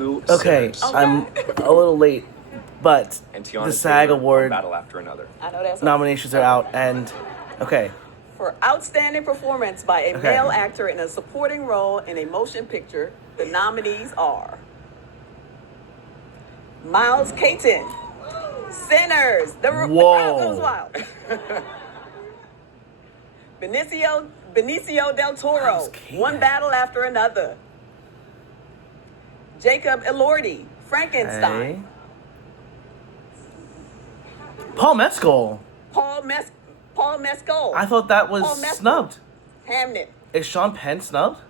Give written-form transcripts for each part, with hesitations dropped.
Baku. Okay, Sinners. I'm a little late, but And Tiana the SAG Taylor, One Award Battle After Another. I know that's nominations are out, and okay, For outstanding performance by a male actor in a supporting role in a motion picture, the nominees are Miles Caton, Sinners. Whoa. That was wild. Benicio del Toro, Miles Caton. One Battle After Another. Jacob Elordi, Frankenstein. okay. Paul Mescal. Paul Mescal. I thought that was Paul Mescal. snubbed. Hamnet. Is Sean Penn snubbed?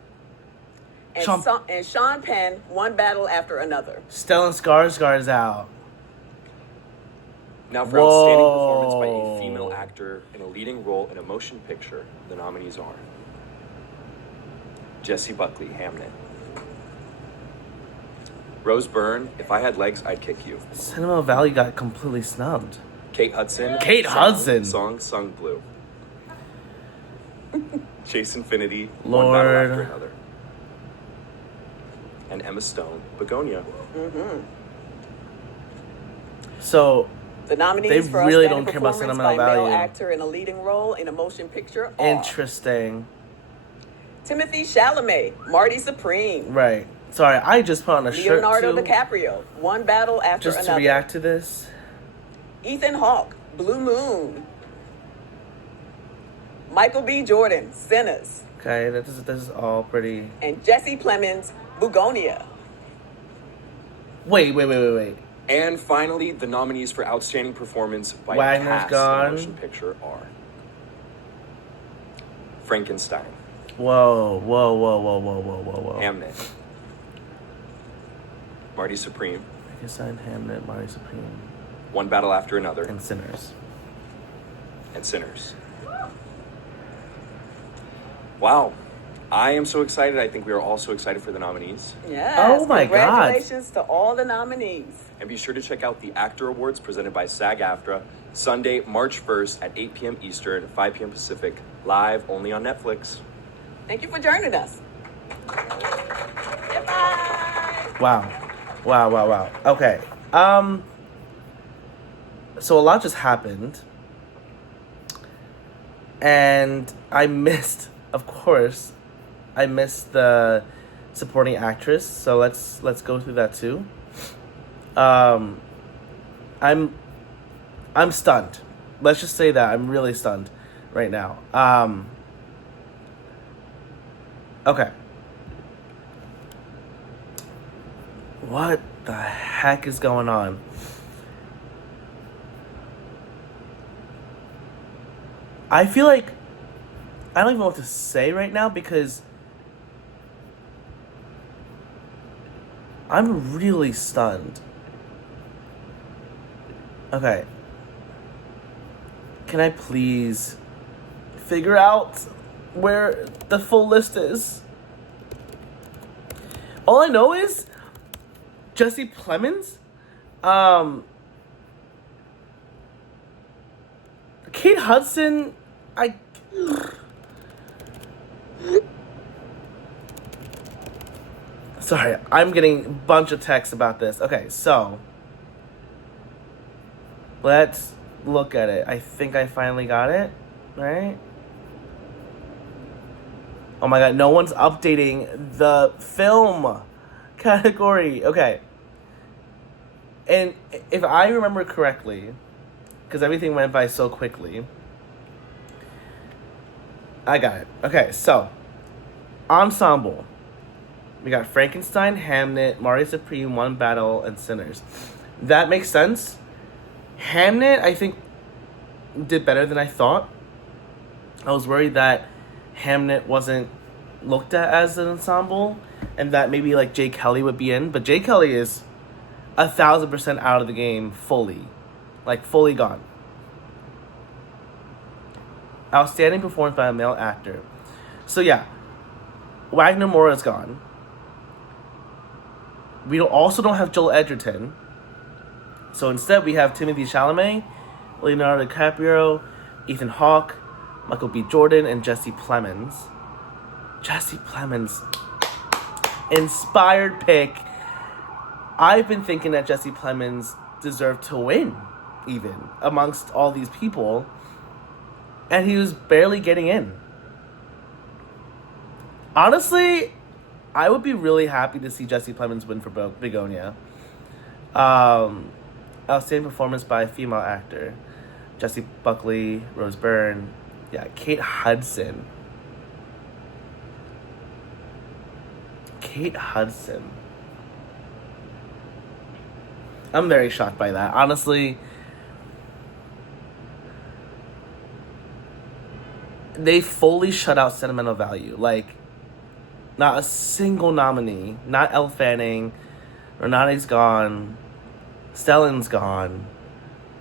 And, Sean- and Sean Penn, One Battle After Another. Stellan Skarsgård is out. Now, for outstanding performance by Whoa. a female actor in a leading role in a motion picture, the nominees are Jessie Buckley, Hamnet. Rose Byrne, If I Had Legs, I'd Kick You. Cinema Valley got completely snubbed. Kate Hudson. Kate Hudson. Song Sung Blue. Chase Infinity. One Lord. Battle After Another. And Emma Stone, Begonia. So The nominees They for really outstanding don't care about performance sentimental by a male value. actor in a leading role in a motion picture are interesting. Timothy Chalamet, Marty Supreme, Right. Sorry, I just put on a shirt Leonardo too, DiCaprio, One Battle After just to Another. react to this. Ethan Hawke, Blue Moon. Michael B. Jordan, Sinners. Okay, this is all pretty. And Jesse Plemons, Bugonia. Wait. And finally, the nominees for outstanding performance by Wagner's a cast gone. in a motion picture are Frankenstein, Whoa. Hamnet, Marty Supreme, Frankenstein, Hamnet, Marty Supreme, One Battle After Another, and Sinners. and Sinners. Wow. I am so excited. I think we are all so excited for the nominees. Yes. Oh my God. Congratulations to all the nominees. And be sure to check out the Actor Awards presented by SAG-AFTRA, Sunday, March 1st at 8 p.m. Eastern, 5 p.m. Pacific, live only on Netflix. Thank you for joining us. Goodbye. Wow. Okay. So a lot just happened. And I missed, of course, the supporting actress. So let's go through that too. I'm stunned. Let's just say that I'm really stunned right now. Okay. What the heck is going on? I feel like I don't even know what to say right now because I'm really stunned. Okay. Can I please figure out where the full list is? All I know is Jesse Plemons, Kate Hudson, Sorry, I'm getting a bunch of texts about this. Okay, so let's look at it. I think I finally got it, right? Oh my god, no one's updating the film category. Okay. And if I remember correctly, because everything went by so quickly, I got it. Okay, so ensemble. We got Frankenstein, Hamnet, Marty Supreme, One Battle, and Sinners. That makes sense. Hamnet, I think, did better than I thought. I was worried that Hamnet wasn't looked at as an ensemble, and that maybe like Jay Kelly would be in, but Jay Kelly is 1,000% out of the game fully. Like, fully gone. Outstanding performance by a male actor. So yeah, Wagner Moura is gone. We also don't have Joel Edgerton. So instead we have Timothy Chalamet, Leonardo DiCaprio, Ethan Hawke, Michael B. Jordan, and Jesse Plemons. Jesse Plemons. Inspired pick. I've been thinking that Jesse Plemons deserved to win, even amongst all these people, and he was barely getting in. Honestly, I would be really happy to see Jesse Plemons win for Begonia. Outstanding performance by a female actor. Jessie Buckley, Rose Byrne, Kate Hudson. Kate Hudson. I'm very shocked by that. Honestly, they fully shut out Sentimental Value. Like, not a single nominee. Not Elle Fanning. Renate's gone. Stellan's gone.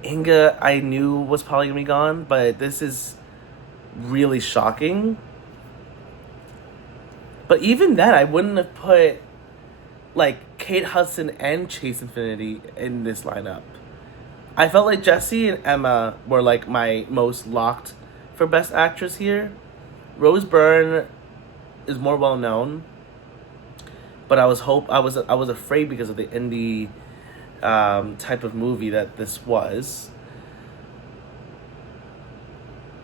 Inga, I knew was probably going to be gone, but this is really shocking. But even then, I wouldn't have put, like, Kate Hudson and Chase Infinity in this lineup. I felt like Jessie and Emma were, like, my most locked for Best Actress here. Rose Byrne is more well known, but I was afraid because of the indie type of movie that this was.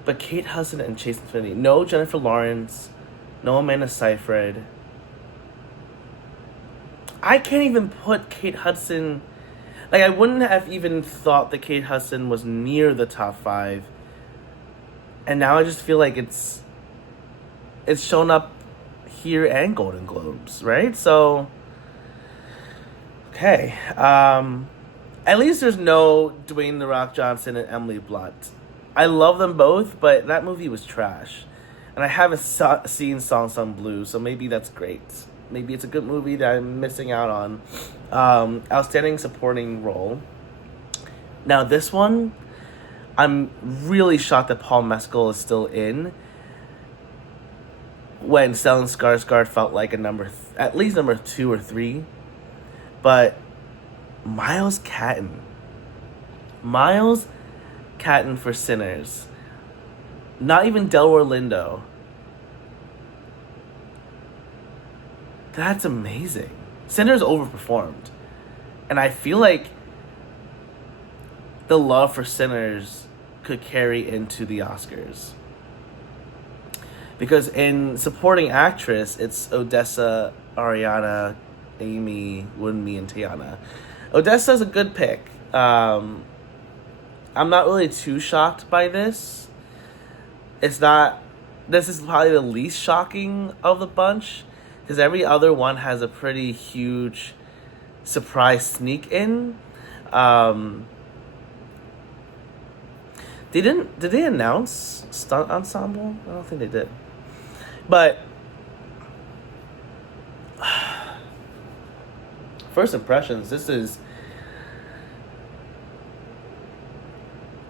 But Kate Hudson and Chase Infinity. No Jennifer Lawrence. No Amanda Seyfried. I can't even put Kate Hudson... Like, I wouldn't have even thought that Kate Hudson was near the top 5. And now I just feel like it's shown up here and Golden Globes, right? So... Okay. At least there's no Dwayne The Rock Johnson and Emily Blunt. I love them both, but that movie was trash. And I haven't seen Song Sung Blue, so maybe that's great. Maybe it's a good movie that I'm missing out on. Outstanding Supporting Role. Now this one, I'm really shocked that Paul Mescal is still in. When Stellan Skarsgård felt like at least number 2 or 3. But Miles Catton for Sinners. Not even Delroy Lindo. That's amazing. Sinners overperformed. And I feel like the love for Sinners could carry into the Oscars. Because in supporting actress, it's Odessa, Ariana, Amy, Wunmi, and Tiana. Odessa's a good pick. I'm not really too shocked by this. This is probably the least shocking of the bunch, because every other one has a pretty huge surprise sneak in. Did they announce Stunt Ensemble? I don't think they did. But first impressions,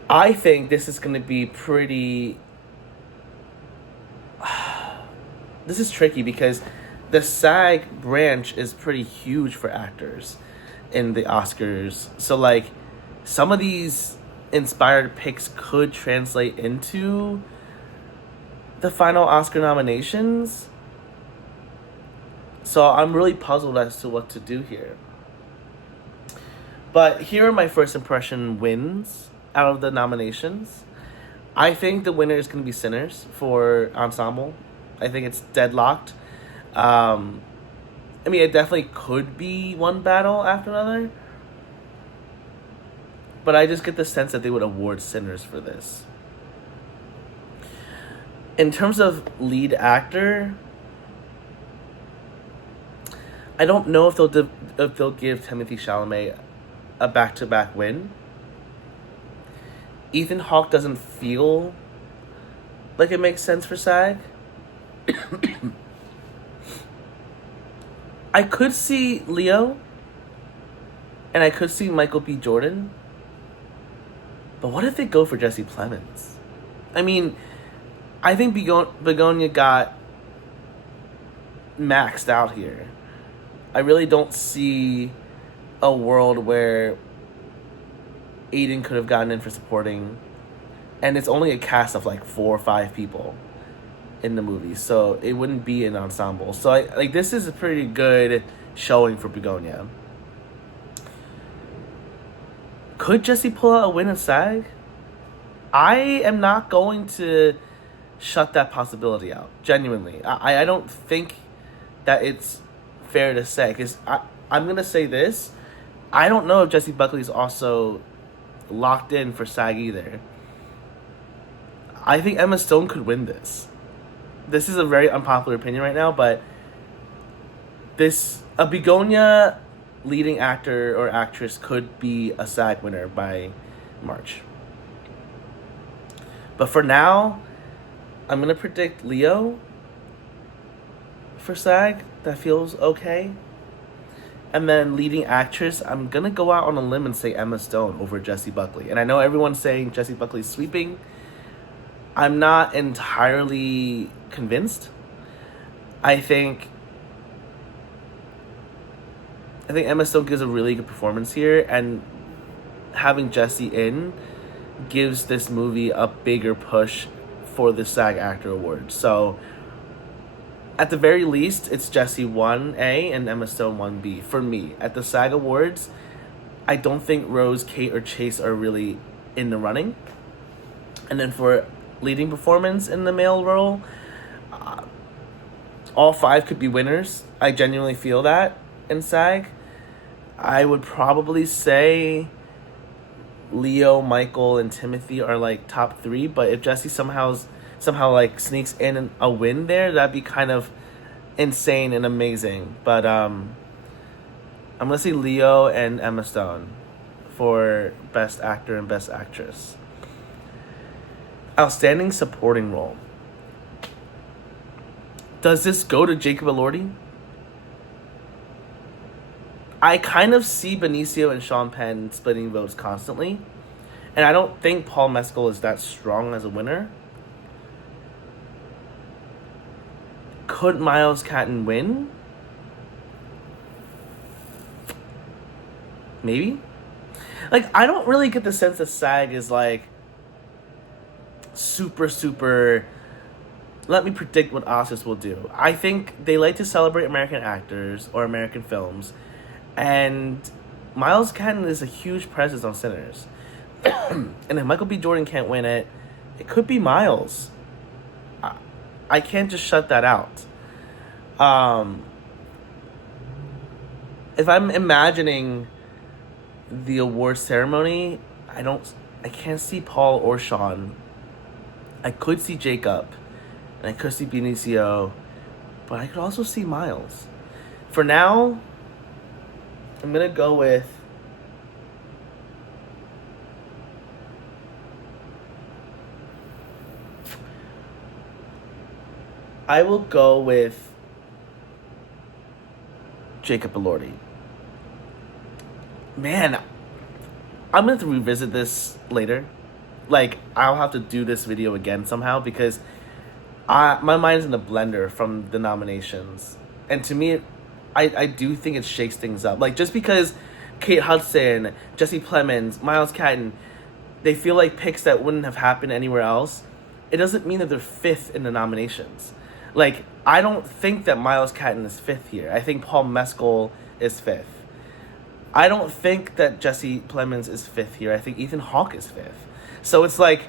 I think this is going to be pretty... This is tricky because the SAG branch is pretty huge for actors in the Oscars. So, like, some of these inspired picks could translate into the final Oscar nominations. So I'm really puzzled as to what to do here. But here are my first impression wins out of the nominations. I think the winner is going to be Sinners for Ensemble. I think it's deadlocked. I mean, it definitely could be one battle after another. But I just get the sense that they would award Sinners for this. In terms of lead actor, I don't know if they'll give Timothée Chalamet a back-to-back win. Ethan Hawke doesn't feel like it makes sense for SAG. I could see Leo, and I could see Michael B. Jordan. But what if they go for Jesse Plemons? I mean, I think Begonia got maxed out here. I really don't see a world where Aiden could have gotten in for supporting, and it's only a cast of like 4 or 5 people in the movie, so it wouldn't be an ensemble. So this is a pretty good showing for Begonia. Could Jessie pull out a win at SAG? I am not going to shut that possibility out. Genuinely, I don't think that it's fair to say, because I'm gonna say this. I don't know if Jessie Buckley's also locked in for SAG either. I think Emma Stone could win this. This is a very unpopular opinion right now, but a Begonia leading actor or actress could be a SAG winner by March. But for now, I'm going to predict Leo for SAG. That feels okay. And then leading actress, I'm going to go out on a limb and say Emma Stone over Jessie Buckley. And I know everyone's saying Jessie Buckley's sweeping. I'm not entirely convinced. I think Emma Stone gives a really good performance here, and having Jessie in gives this movie a bigger push for the SAG-AFTRA Awards. So, at the very least, it's Jessie 1A and Emma Stone 1B for me. At the SAG Awards, I don't think Rose, Kate, or Chase are really in the running. And then for leading performance in the male role, all 5 could be winners. I genuinely feel that in SAG. I would probably say Leo, Michael, and Timothy are like top 3, but if Jessie somehow like sneaks in a win there, that'd be kind of insane and amazing. But I'm gonna say Leo and Emma Stone for Best Actor and Best Actress. Outstanding Supporting Role. Does this go to Jacob Elordi? I kind of see Benicio and Sean Penn splitting votes constantly. And I don't think Paul Mescal is that strong as a winner. Could Miles Catton win? Maybe. Like, I don't really get the sense that SAG is like super, let me predict what Oscars will do. I think they like to celebrate American actors or American films, and Miles Catton is a huge presence on Sinners. And if Michael B. Jordan can't win it, it could be Miles. I can't just shut that out. If I'm imagining the award ceremony, I can't see Paul or Sean. I could see Jacob, and I could see Benicio, but I could also see Miles. For now, I'm gonna go with Jacob Elordi. Man, I'm gonna have to revisit this later. Like, I'll have to do this video again somehow, because my mind's in a blender from the nominations. And to me, I do think it shakes things up. Like, just because Kate Hudson, Jesse Plemons, Miles Catton, they feel like picks that wouldn't have happened anywhere else, it doesn't mean that they're 5th in the nominations. Like, I don't think that Miles Catton is 5th here. I think Paul Mescal is 5th. I don't think that Jesse Plemons is 5th here. I think Ethan Hawke is 5th. So it's like,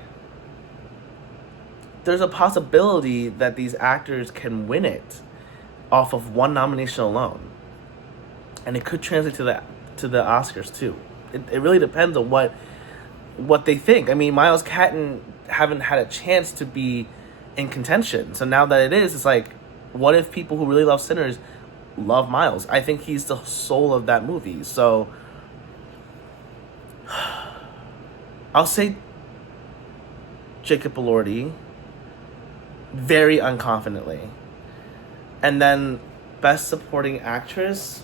there's a possibility that these actors can win it off of one nomination alone. And it could translate to the Oscars too. It really depends on what they think. I mean, Miles Catton haven't had a chance to be in contention. So now that it is, it's like, what if people who really love Sinners love Miles? I think he's the soul of that movie. So I'll say Jacob Elordi very unconfidently. And then Best Supporting Actress,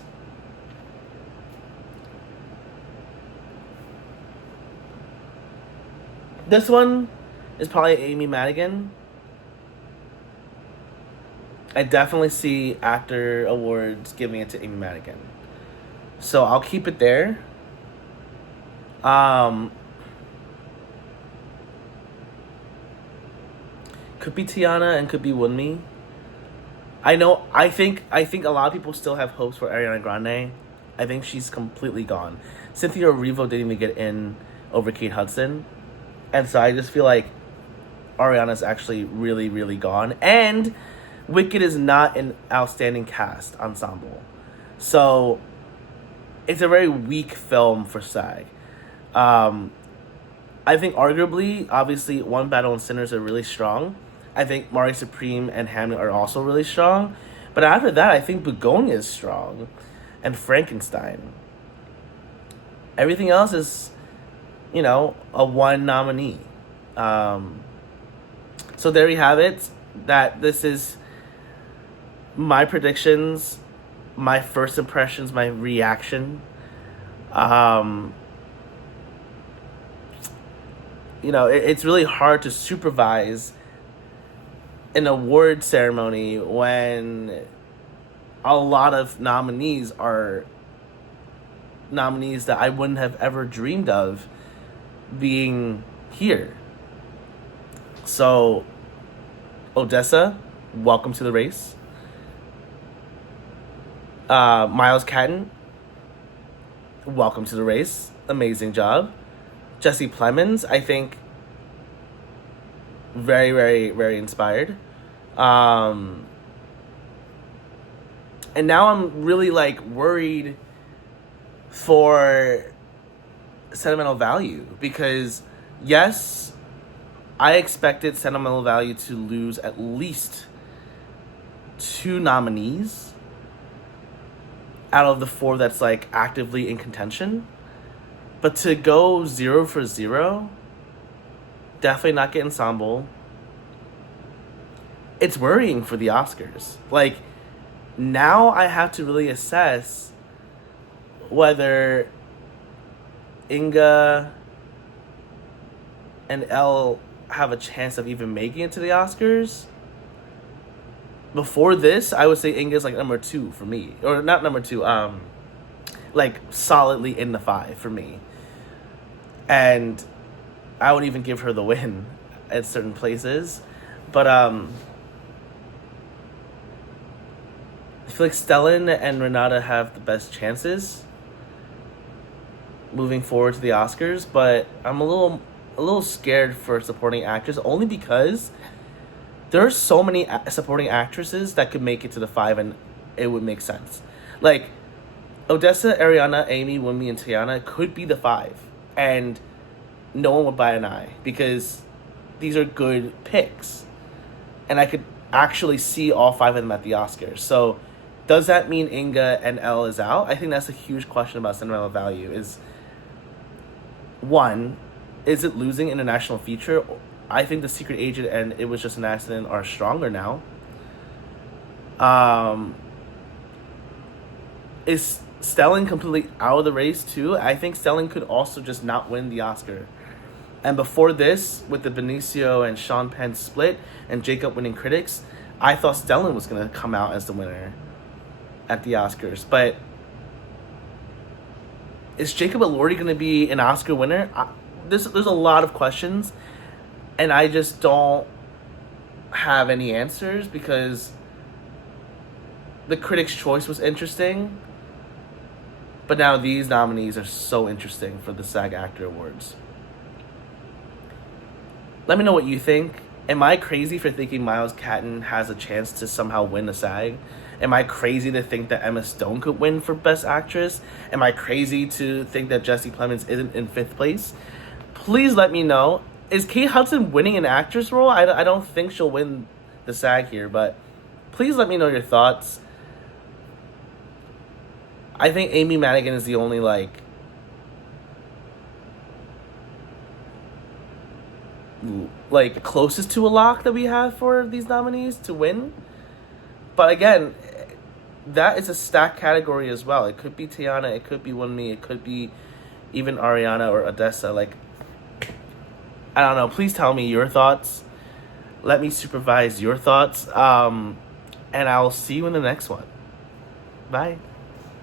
this one is probably Amy Madigan. I definitely see Actor Awards giving it to Amy Madigan. So I'll keep it there. Could be Tiana and could be Wunmi. I think a lot of people still have hopes for Ariana Grande. I think she's completely gone. Cynthia Erivo didn't even get in over Kate Hudson. And so I just feel like Ariana's actually really, really gone. And Wicked is not an outstanding cast ensemble. So it's a very weak film for SAG. I think arguably, obviously, One Battle and Sinners are really strong. I think Mari Supreme and Hamlet are also really strong. But after that, I think Begonia is strong. And Frankenstein. Everything else is, a one nominee. So there you have it. This is my predictions, my first impressions, my reaction. It's really hard to supervise an award ceremony when a lot of nominees are nominees that I wouldn't have ever dreamed of being here. So, Odessa, welcome to the race. Miles Catton, welcome to the race. Amazing job. Jesse Plemons, I think, very, very, very inspired. And now I'm really worried for Sentimental Value because yes, I expected Sentimental Value to lose at least 2 nominees out of the 4 that's actively in contention. But to go 0 for 0, definitely not get ensemble. It's worrying for the Oscars. Now I have to really assess whether Inga and Elle have a chance of even making it to the Oscars. Before this, I would say Inga's number 2 for me. Or not number 2, solidly in the 5 for me. And I would even give her the win at certain places. But I feel like Stellan and Renata have the best chances moving forward to the Oscars, but I'm a little scared for supporting actress only because there are so many supporting actresses that could make it to the 5 and it would make sense. Odessa, Ariana, Amy, Wunmi, and Tiana could be the 5 and no one would buy an eye because these are good picks and I could actually see all 5 of them at the Oscars. So does that mean Inga and Elle is out? I think that's a huge question about Sentimental Value is, 1, is it losing international feature? I think The Secret Agent and It Was Just an Accident are stronger now. Is Stellan completely out of the race too? I think Stellan could also just not win the Oscar. And before this, with the Benicio and Sean Penn split and Jacob winning critics, I thought Stellan was going to come out as the winner at the Oscars. But is Jacob Elordi going to be an Oscar winner? There's a lot of questions, and I just don't have any answers because the Critics' Choice was interesting, but now these nominees are so interesting for the SAG-AFTRA Awards. Let me know what you think. Am I crazy for thinking Miles Catton has a chance to somehow win the SAG? Am I crazy to think that Emma Stone could win for Best Actress? Am I crazy to think that Jesse Plemons isn't in 5th place? Please let me know. Is Kate Hudson winning an actress role? I don't think she'll win the SAG here, but please let me know your thoughts. I think Amy Madigan is the only closest to a lock that we have for these nominees to win. But again, that is a stacked category as well. It could be Tiana, it could be Wunmi, it could be even Ariana or Odessa. I don't know. Please tell me your thoughts. Let me supervise your thoughts. And I'll see you in the next one. Bye.